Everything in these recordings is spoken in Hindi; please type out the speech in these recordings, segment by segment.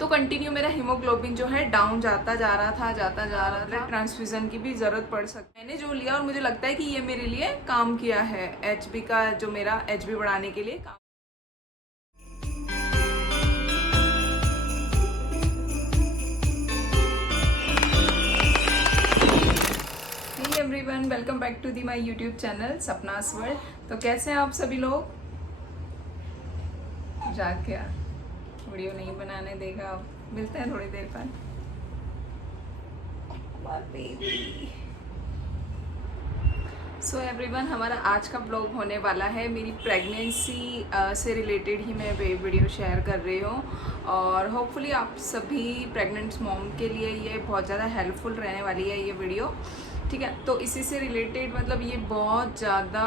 तो कंटिन्यू मेरा हीमोग्लोबिन जो है डाउन जाता जा रहा था। ट्रांसफ्यूजन की भी ज़रूरत पड़ सकती है। मैंने जो लिया और मुझे लगता है कि ये मेरे लिए काम किया है, HB का जो मेरा HB बढ़ाने के लिए काम। Everyone, welcome back to the my YouTube channel Sapna's world. तो कैसे हैं आप सभी लोग? जाग गया, वीडियो नहीं बनाने देगा। अब मिलते हैं थोड़ी देर बाद। सो एवरीवन, हमारा आज का ब्लॉग होने वाला है मेरी प्रेगनेंसी से रिलेटेड ही मैं वीडियो शेयर कर रही हूँ और होपफुली आप सभी प्रेग्नेंट मॉम के लिए ये बहुत ज़्यादा हेल्पफुल रहने वाली है ये वीडियो। ठीक है, तो इसी से रिलेटेड मतलब ये बहुत ज़्यादा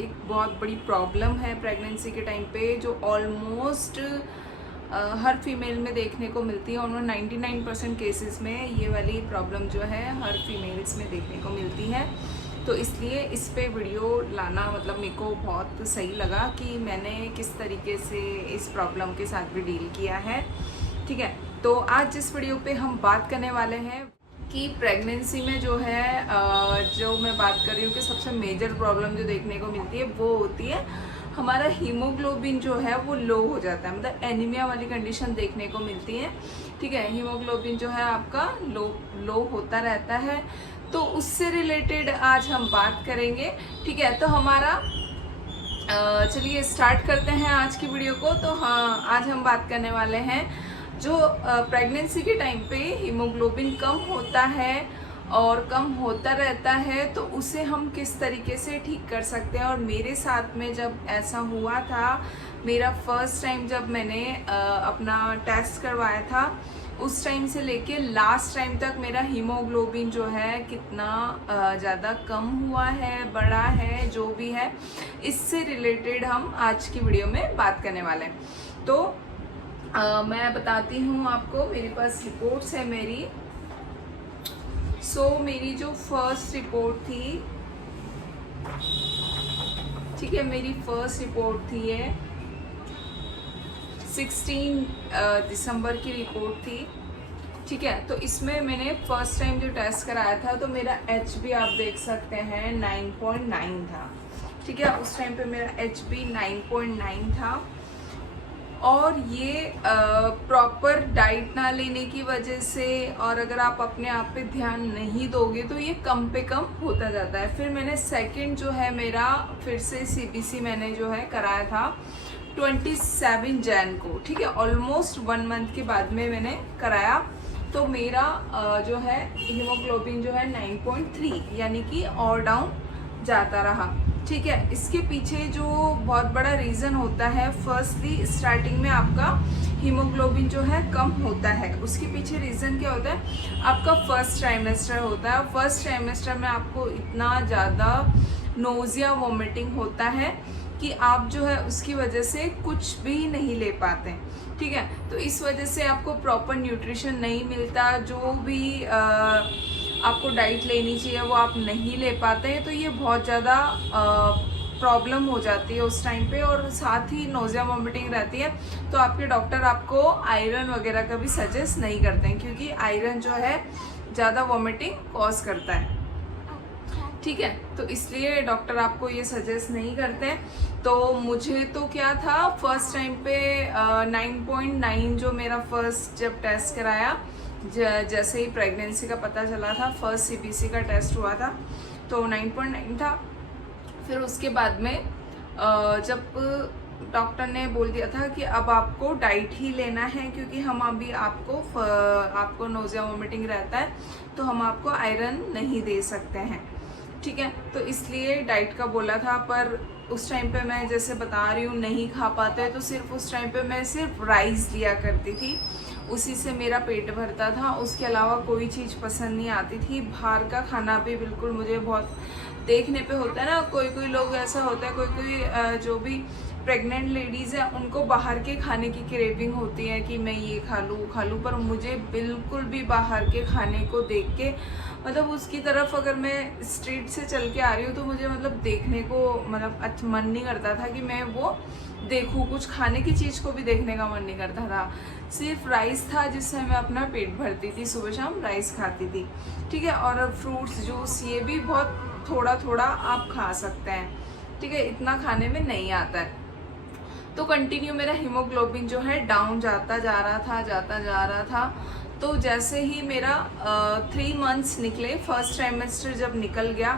एक बहुत बड़ी प्रॉब्लम है प्रेगनेंसी के टाइम पे, जो ऑलमोस्ट हर फीमेल में देखने को मिलती है। और 99% केसेस में ये वाली प्रॉब्लम जो है हर फीमेल्स में देखने को मिलती है। तो इसलिए इस पे वीडियो लाना मतलब मेरे को बहुत सही लगा कि मैंने किस तरीके से इस प्रॉब्लम के साथ भी डील किया है। ठीक है, तो आज जिस वीडियो पे हम बात करने वाले हैं कि प्रेगनेंसी में जो है जो मैं बात कर रही हूँ कि सबसे मेजर प्रॉब्लम जो देखने को मिलती है वो होती है हमारा हीमोग्लोबिन जो है वो लो हो जाता है, मतलब एनीमिया वाली कंडीशन देखने को मिलती है। ठीक है, हीमोग्लोबिन जो है आपका लो होता रहता है। तो उससे रिलेटेड आज हम बात करेंगे। ठीक है, तो हमारा चलिए स्टार्ट करते हैं आज की वीडियो को। तो हाँ, आज हम बात करने वाले हैं जो प्रेगनेंसी के टाइम पे हीमोग्लोबिन कम होता है और कम होता रहता है, तो उसे हम किस तरीके से ठीक कर सकते हैं। और मेरे साथ में जब ऐसा हुआ था, मेरा फर्स्ट टाइम जब मैंने अपना टेस्ट करवाया था, उस टाइम से लेके लास्ट टाइम तक मेरा हीमोग्लोबिन जो है कितना ज़्यादा कम हुआ है, बढ़ा है, जो भी है, इससे रिलेटेड हम आज की वीडियो में बात करने वाले हैं। तो मैं बताती हूँ आपको, मेरे पास रिपोर्ट्स है मेरी। मेरी जो फर्स्ट रिपोर्ट थी, ठीक है, मेरी फर्स्ट रिपोर्ट थी ये 16 दिसंबर की रिपोर्ट थी। ठीक है, तो इसमें मैंने फर्स्ट टाइम जो टेस्ट कराया था तो मेरा HB आप देख सकते हैं 9.9 था। ठीक है, उस टाइम पे मेरा HB 9.9 था। और ये प्रॉपर डाइट ना लेने की वजह से और अगर आप अपने आप पे ध्यान नहीं दोगे तो ये कम पे कम होता जाता है। फिर मैंने सेकंड जो है मेरा फिर से CBC मैंने जो है कराया था 27 जैन को। ठीक है, ऑलमोस्ट 1 मंथ के बाद में मैंने कराया। तो मेरा जो है हीमोग्लोबिन जो है 9.3 यानी कि और डाउन जाता रहा। ठीक है, इसके पीछे जो बहुत बड़ा रीज़न होता है, फर्स्टली स्टार्टिंग में आपका हीमोग्लोबिन जो है कम होता है, उसके पीछे रीज़न क्या होता है, आपका फर्स्ट ट्राइमेस्टर होता है। फर्स्ट ट्राइमेस्टर में आपको इतना ज़्यादा नोज़िया वॉमिटिंग होता है कि आप जो है उसकी वजह से कुछ भी नहीं ले पाते। ठीक है, तो इस वजह से आपको प्रॉपर न्यूट्रिशन नहीं मिलता, जो भी आपको डाइट लेनी चाहिए वो आप नहीं ले पाते हैं। तो ये बहुत ज़्यादा प्रॉब्लम हो जाती है उस टाइम पे, और साथ ही नोज़िया वॉमिटिंग रहती है। तो आपके डॉक्टर आपको आयरन वगैरह का भी सजेस्ट नहीं करते हैं, क्योंकि आयरन जो है ज़्यादा वॉमिटिंग कॉज करता है। ठीक है, तो इसलिए डॉक्टर आपको ये सजेस्ट नहीं करते हैं। तो मुझे तो क्या था, फर्स्ट टाइम पे 9.9 जो मेरा फर्स्ट जब टेस्ट कराया, जैसे ही प्रेगनेंसी का पता चला था, फर्स्ट CBC का टेस्ट हुआ था तो 9.9 था। फिर उसके बाद में जब डॉक्टर ने बोल दिया था कि अब आपको डाइट ही लेना है, क्योंकि हम अभी आपको नोज़िया वॉमिटिंग रहता है तो हम आपको आयरन नहीं दे सकते हैं। ठीक है, तो इसलिए डाइट का बोला था। पर उस टाइम पे मैं जैसे बता रही हूँ नहीं खा पाते, तो सिर्फ उस टाइम पे मैं सिर्फ राइस लिया करती थी, उसी से मेरा पेट भरता था। उसके अलावा कोई चीज़ पसंद नहीं आती थी। बाहर का खाना भी बिल्कुल मुझे बहुत देखने पे होता है ना, कोई कोई लोग ऐसा होता है, कोई जो भी प्रेग्नेंट लेडीज़ है उनको बाहर के खाने की क्रेविंग होती है कि मैं ये खा लूँ। पर मुझे बिल्कुल भी बाहर के खाने को देख के मतलब उसकी तरफ अगर मैं स्ट्रीट से चल के आ रही हूँ तो मुझे मतलब देखने को मतलब मन नहीं करता था कि मैं वो देखूँ, कुछ खाने की चीज़ को भी देखने का मन नहीं करता था। सिर्फ राइस था जिससे मैं अपना पेट भरती थी, सुबह शाम राइस खाती थी, ठीक है। और फ्रूट्स जूस ये भी बहुत थोड़ा थोड़ा आप खा सकते हैं, ठीक है, इतना खाने में नहीं आता है। तो कंटिन्यू मेरा हीमोग्लोबिन जो है डाउन जाता जा रहा था। तो जैसे ही मेरा 3 मंथ्स निकले, फर्स्ट ट्राइमेस्टर जब निकल गया,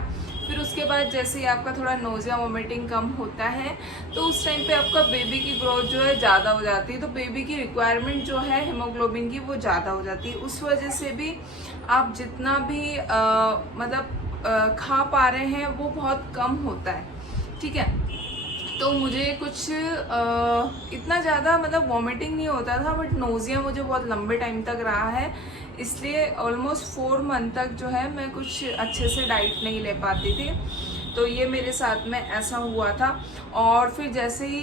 फिर उसके बाद जैसे ही आपका थोड़ा नोजिया वोमिटिंग कम होता है, तो उस टाइम पे आपका बेबी की ग्रोथ जो है ज़्यादा हो जाती है, तो बेबी की रिक्वायरमेंट जो है हीमोग्लोबिन की वो ज़्यादा हो जाती है। उस वजह से भी आप जितना भी खा पा रहे हैं वो बहुत कम होता है, ठीक है। तो मुझे कुछ इतना ज़्यादा मतलब वॉमिटिंग नहीं होता था, बट नोज़िया मुझे बहुत लंबे टाइम तक रहा है, इसलिए ऑलमोस्ट 4 मंथ तक जो है मैं कुछ अच्छे से डाइट नहीं ले पाती थी। तो ये मेरे साथ में ऐसा हुआ था। और फिर जैसे ही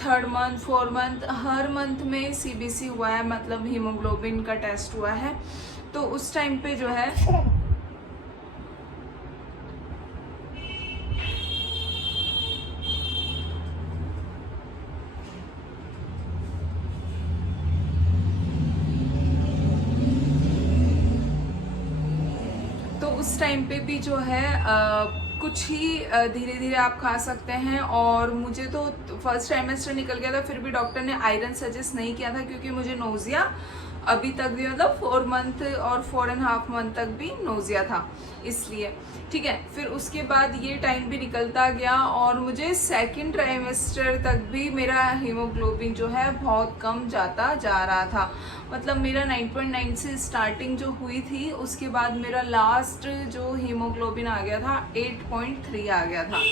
3rd मंथ 4 मंथ हर मंथ में CBC हुआ है, मतलब हीमोग्लोबिन का टेस्ट हुआ है। तो उस टाइम पे जो है उस टाइम पे भी जो है कुछ ही धीरे धीरे आप खा सकते हैं। और मुझे तो फर्स्ट ट्राइमेस्टर निकल गया था, फिर भी डॉक्टर ने आयरन सजेस्ट नहीं किया था, क्योंकि मुझे नोज़िया अभी तक भी मतलब 4 मंथ और 4.5 मंथ तक भी नोज़िया था, इसलिए, ठीक है। फिर उसके बाद ये टाइम भी निकलता गया और मुझे 2nd ट्राइमेस्टर तक भी मेरा हीमोग्लोबिन जो है बहुत कम जाता जा रहा था। मतलब मेरा 9.9 से स्टार्टिंग जो हुई थी, उसके बाद मेरा लास्ट जो हीमोग्लोबिन आ गया था 8.3 आ गया था।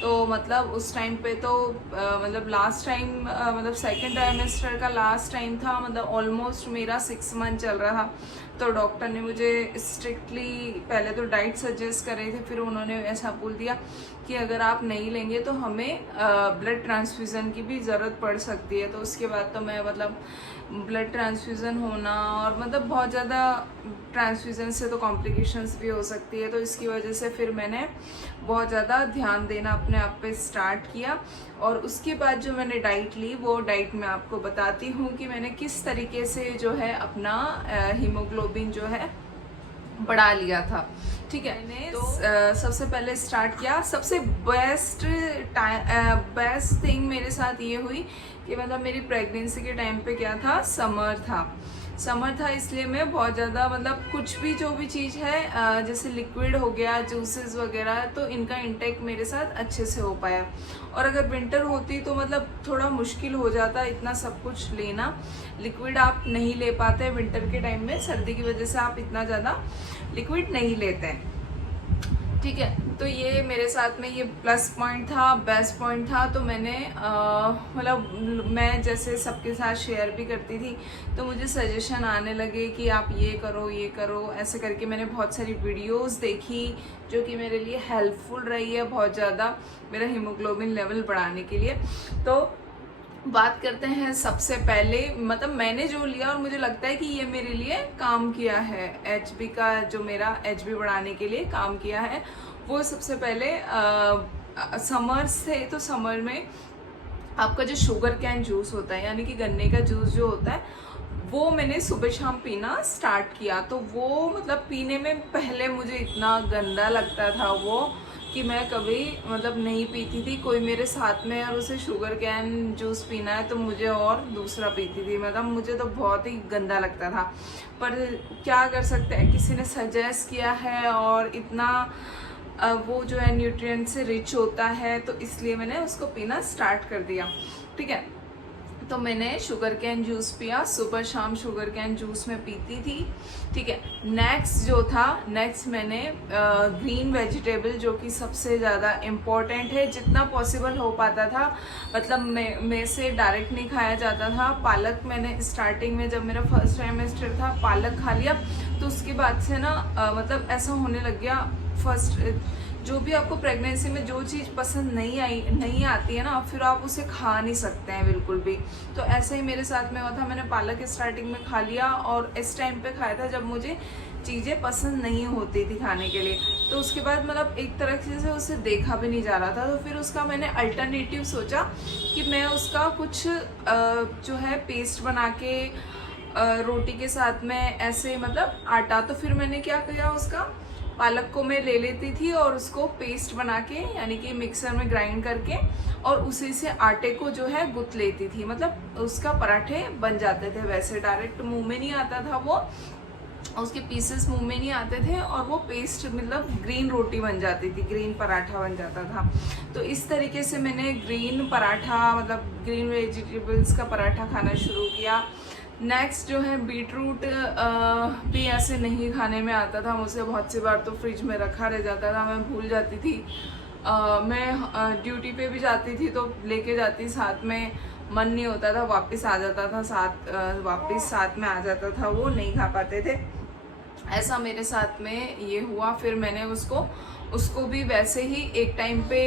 तो मतलब उस टाइम पे तो मतलब लास्ट टाइम मतलब 2nd ट्राइमेस्टर का लास्ट टाइम था, मतलब ऑलमोस्ट मेरा 6 मंथ चल रहा था। तो डॉक्टर ने मुझे स्ट्रिक्टली पहले तो डाइट सजेस्ट कर रहे थे, फिर उन्होंने ऐसा बोल दिया कि अगर आप नहीं लेंगे तो हमें ब्लड ट्रांसफ्यूज़न की भी ज़रूरत पड़ सकती है। तो उसके बाद तो मैं मतलब ब्लड ट्रांसफ्यूज़न होना और मतलब बहुत ज़्यादा ट्रांसफ्यूज़न से तो कॉम्प्लिकेशंस भी हो सकती है। तो इसकी वजह से फिर मैंने बहुत ज़्यादा ध्यान देना अपने आप पे स्टार्ट किया। और उसके बाद जो मैंने डाइट ली, वो डाइट मैं आपको बताती हूँ कि मैंने किस तरीके से जो है अपना हीमोग्लोबिन जो है बढ़ा लिया था, ठीक है। मैंने तो सबसे पहले स्टार्ट किया, सबसे बेस्ट थिंग मेरे साथ ये हुई कि मतलब मेरी प्रेगनेंसी के टाइम पे क्या था, समर था, इसलिए मैं बहुत ज़्यादा मतलब कुछ भी जो भी चीज़ है जैसे लिक्विड हो गया, जूसेस वगैरह, तो इनका इंटेक मेरे साथ अच्छे से हो पाया। और अगर विंटर होती तो मतलब थोड़ा मुश्किल हो जाता इतना सब कुछ लेना, लिक्विड आप नहीं ले पाते विंटर के टाइम में, सर्दी की वजह से आप इतना ज़्यादा लिक्विड नहीं लेते हैं, ठीक है। तो ये मेरे साथ में ये प्लस पॉइंट था, बेस्ट पॉइंट था। तो मैंने मतलब मैं जैसे सबके साथ शेयर भी करती थी, तो मुझे सजेशन आने लगे कि आप ये करो, ऐसे करके मैंने बहुत सारी वीडियोस देखी जो कि मेरे लिए हेल्पफुल रही है बहुत ज़्यादा मेरा हीमोग्लोबिन लेवल बढ़ाने के लिए। तो बात करते हैं सबसे पहले, मतलब मैंने जो लिया और मुझे लगता है कि ये मेरे लिए काम किया है, HB का जो मेरा HB बढ़ाने के लिए काम किया है, वो सबसे पहले समर्स थे। तो समर में आपका जो शुगर कैन जूस होता है, यानी कि गन्ने का जूस जो होता है, वो मैंने सुबह शाम पीना स्टार्ट किया। तो वो मतलब पीने में पहले मुझे इतना गंदा लगता था वो कि मैं कभी मतलब नहीं पीती थी। कोई मेरे साथ में और उसे शुगर कैन जूस पीना है तो मुझे और दूसरा पीती थी, मतलब मुझे तो बहुत ही गंदा लगता था। पर क्या कर सकते हैं, किसी ने सजेस्ट किया है और इतना वो जो है न्यूट्रिएंट से रिच होता है, तो इसलिए मैंने उसको पीना स्टार्ट कर दिया, ठीक है। तो मैंने शुगर कैन जूस पिया, सुबह शाम शुगर कैन जूस में पीती थी, ठीक है। नेक्स्ट मैंने ग्रीन वेजिटेबल, जो कि सबसे ज़्यादा इम्पोर्टेंट है, जितना पॉसिबल हो पाता था, मतलब मैं से डायरेक्ट नहीं खाया जाता था। पालक मैंने स्टार्टिंग में जब मेरा फर्स्ट ट्राइमेस्टर था पालक खा लिया, तो उसके बाद से ना मतलब ऐसा होने लग गया फर्स्ट जो भी आपको प्रेगनेंसी में जो चीज़ पसंद नहीं आती है ना, फिर आप उसे खा नहीं सकते हैं बिल्कुल भी। तो ऐसा ही मेरे साथ में हुआ था, मैंने पालक स्टार्टिंग में खा लिया और इस टाइम पे खाया था जब मुझे चीज़ें पसंद नहीं होती थी खाने के लिए। तो उसके बाद मतलब एक तरह से उसे देखा भी नहीं जा रहा था, तो फिर उसका मैंने अल्टरनेटिव सोचा कि मैं उसका कुछ जो है पेस्ट बना के रोटी के साथ में ऐसे मतलब आटा, तो फिर मैंने क्या किया, उसका पालक को मैं ले लेती थी और उसको पेस्ट बना के यानी कि मिक्सर में ग्राइंड करके और उसी से आटे को जो है गुथ लेती थी, मतलब उसका पराठे बन जाते थे। वैसे डायरेक्ट मुंह में नहीं आता था वो, उसके पीसेस मुंह में नहीं आते थे और वो पेस्ट मतलब ग्रीन रोटी बन जाती थी, ग्रीन पराठा बन जाता था। तो इस तरीके से मैंने ग्रीन पराठा मतलब ग्रीन वेजिटेबल्स का पराठा खाना शुरू किया। नेक्स्ट जो है बीटरूट भी ऐसे नहीं खाने में आता था मुझसे, बहुत सी बार तो फ्रिज में रखा रह जाता था, मैं भूल जाती थी। मैं ड्यूटी पे भी जाती थी तो लेके जाती साथ में, मन नहीं होता था, वापस आ जाता था वापस साथ में आ जाता था, वो नहीं खा पाते थे। ऐसा मेरे साथ में ये हुआ। फिर मैंने उसको भी वैसे ही एक टाइम पे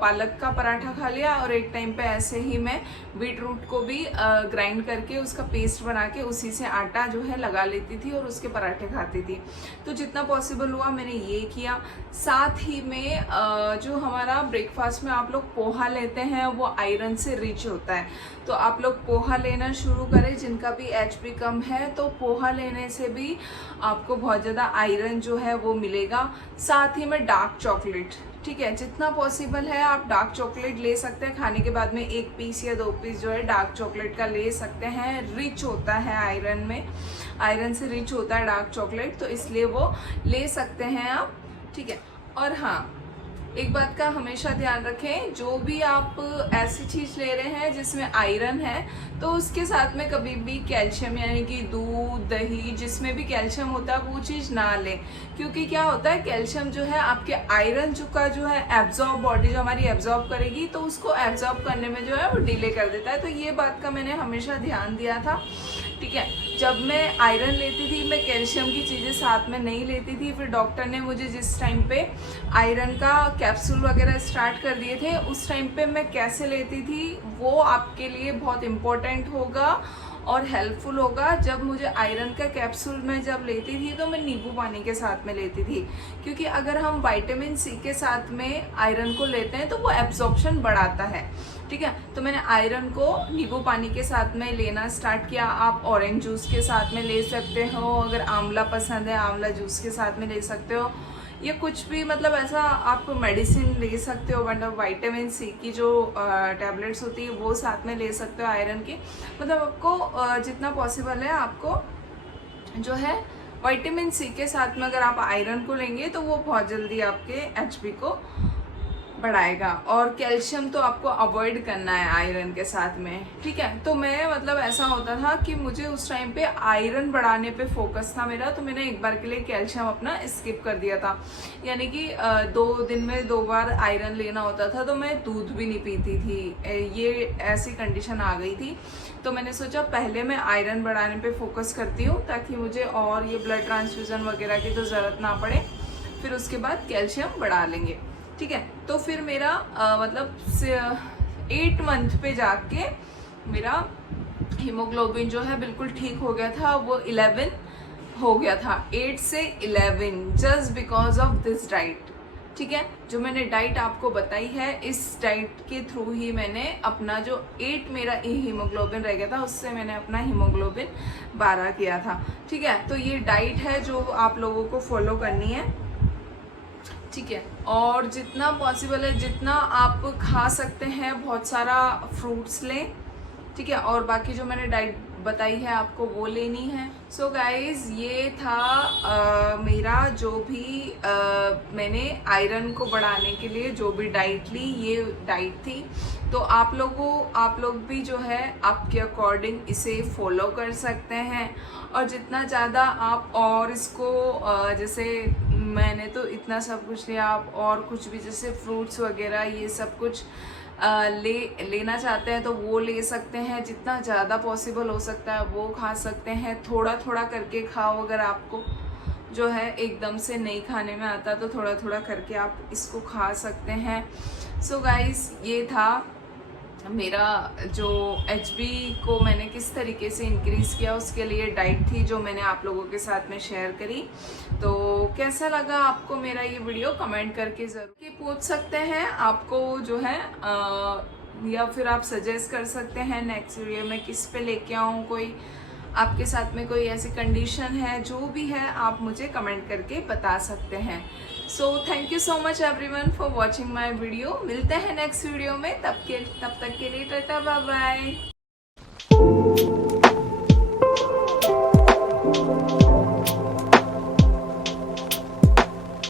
पालक का पराठा खा लिया और एक टाइम पे ऐसे ही मैं बीट रूट को भी ग्राइंड करके उसका पेस्ट बना के उसी से आटा जो है लगा लेती थी और उसके पराठे खाती थी। तो जितना पॉसिबल हुआ मैंने ये किया। साथ ही में जो हमारा ब्रेकफास्ट में आप लोग पोहा लेते हैं वो आयरन से रिच होता है, तो आप लोग पोहा लेना शुरू करें। जिनका भी एचपी कम है तो पोहा लेने से भी आपको बहुत ज़्यादा आयरन जो है वो मिलेगा। साथ ही में डार्क चॉकलेट, ठीक है, जितना पॉसिबल है आप डार्क चॉकलेट ले सकते हैं। खाने के बाद में 1 पीस या 2 पीस जो है डार्क चॉकलेट का ले सकते हैं। रिच होता है आयरन में, आयरन से रिच होता है डार्क चॉकलेट, तो इसलिए वो ले सकते हैं आप, ठीक है। और हाँ, एक बात का हमेशा ध्यान रखें, जो भी आप ऐसी चीज़ ले रहे हैं जिसमें आयरन है तो उसके साथ में कभी भी कैल्शियम यानी कि दूध दही जिसमें भी कैल्शियम होता है वो चीज़ ना लें, क्योंकि क्या होता है कैल्शियम जो है आपके आयरन का जो है एब्जॉर्ब, बॉडी जो हमारी एब्जॉर्ब करेगी तो उसको एब्जॉर्ब करने में जो है वो डिले कर देता है। तो ये बात का मैंने हमेशा ध्यान दिया था, ठीक है। जब मैं आयरन लेती थी मैं कैल्शियम की चीज़ें साथ में नहीं लेती थी। फिर डॉक्टर ने मुझे जिस टाइम पे आयरन का कैप्सूल वगैरह स्टार्ट कर दिए थे उस टाइम पे मैं कैसे लेती थी वो आपके लिए बहुत इम्पोर्टेंट होगा और हेल्पफुल होगा। जब मुझे आयरन का कैप्सूल मैं जब लेती थी तो मैं नींबू पानी के साथ में लेती थी, क्योंकि अगर हम विटामिन सी के साथ में आयरन को लेते हैं तो वो एब्जॉर्प्शन बढ़ाता है, ठीक है। तो मैंने आयरन को नींबू पानी के साथ में लेना स्टार्ट किया। आप ऑरेंज जूस के साथ में ले सकते हो, अगर आंवला पसंद है आंवला जूस के साथ में ले सकते हो, या कुछ भी मतलब ऐसा आप मेडिसिन ले सकते हो, मतलब विटामिन सी की जो टैबलेट्स होती है वो साथ में ले सकते हो आयरन की। मतलब आपको जितना पॉसिबल है आपको जो है विटामिन सी के साथ में अगर आप आयरन को लेंगे तो वो बहुत जल्दी आपके एचपी को बढ़ाएगा। और कैल्शियम तो आपको अवॉइड करना है आयरन के साथ में, ठीक है। तो मैं मतलब ऐसा होता था कि मुझे उस टाइम पे आयरन बढ़ाने पे फोकस था मेरा, तो मैंने एक बार के लिए कैल्शियम अपना स्किप कर दिया था, यानी कि 2 दिन में 2 बार आयरन लेना होता था, तो मैं दूध भी नहीं पीती थी। ये ऐसी कंडीशन आ गई थी, तो मैंने सोचा पहले मैं आयरन बढ़ाने पे फोकस करती हूँ ताकि मुझे और ये ब्लड ट्रांसफ्यूज़न वगैरह की तो ज़रूरत ना पड़े, फिर उसके बाद कैल्शियम बढ़ा लेंगे, ठीक है। तो फिर मेरा मतलब 8 मंथ पे जाके मेरा हीमोग्लोबिन जो है बिल्कुल ठीक हो गया था, वो 11 हो गया था, 8 से 11 just because of this diet, ठीक है। जो मैंने डाइट आपको बताई है इस डाइट के थ्रू ही मैंने अपना जो 8 मेरा हीमोग्लोबिन रह गया था उससे मैंने अपना हीमोग्लोबिन 12 किया था, ठीक है। तो ये डाइट है जो आप लोगों को फॉलो करनी है, ठीक है। और जितना पॉसिबल है जितना आप खा सकते हैं बहुत सारा फ्रूट्स लें, ठीक है। और बाकी जो मैंने डाइट बताई है आपको वो लेनी है। सो गाइज ये था मेरा जो भी मैंने आयरन को बढ़ाने के लिए जो भी डाइट ली, ये डाइट थी। तो आप लोग भी जो है आपके अकॉर्डिंग इसे फॉलो कर सकते हैं। और जितना ज़्यादा आप और इसको जैसे मैंने तो इतना सब कुछ लिया, आप और कुछ भी जैसे फ्रूट्स वगैरह ये सब कुछ लेना चाहते हैं तो वो ले सकते हैं। जितना ज़्यादा पॉसिबल हो सकता है वो खा सकते हैं, थोड़ा थोड़ा करके खाओ अगर आपको जो है एकदम से नहीं खाने में आता, तो थोड़ा थोड़ा करके आप इसको खा सकते हैं। सो गाइस, ये था मेरा जो HB को मैंने किस तरीके से इंक्रीज़ किया, उसके लिए डाइट थी जो मैंने आप लोगों के साथ में शेयर करी। तो कैसा लगा आपको मेरा ये वीडियो, कमेंट करके ज़रूर पूछ सकते हैं आपको जो है, या फिर आप सजेस्ट कर सकते हैं नेक्स्ट वीडियो में किस पे लेके आऊँ। कोई आपके साथ में कोई ऐसी कंडीशन है, जो भी है आप मुझे कमेंट करके बता सकते हैं। So thank you so much everyone for watching my video. मिलते हैं नेक्स्ट वीडियो में, तब तक के लिए टाटा बाय बाय।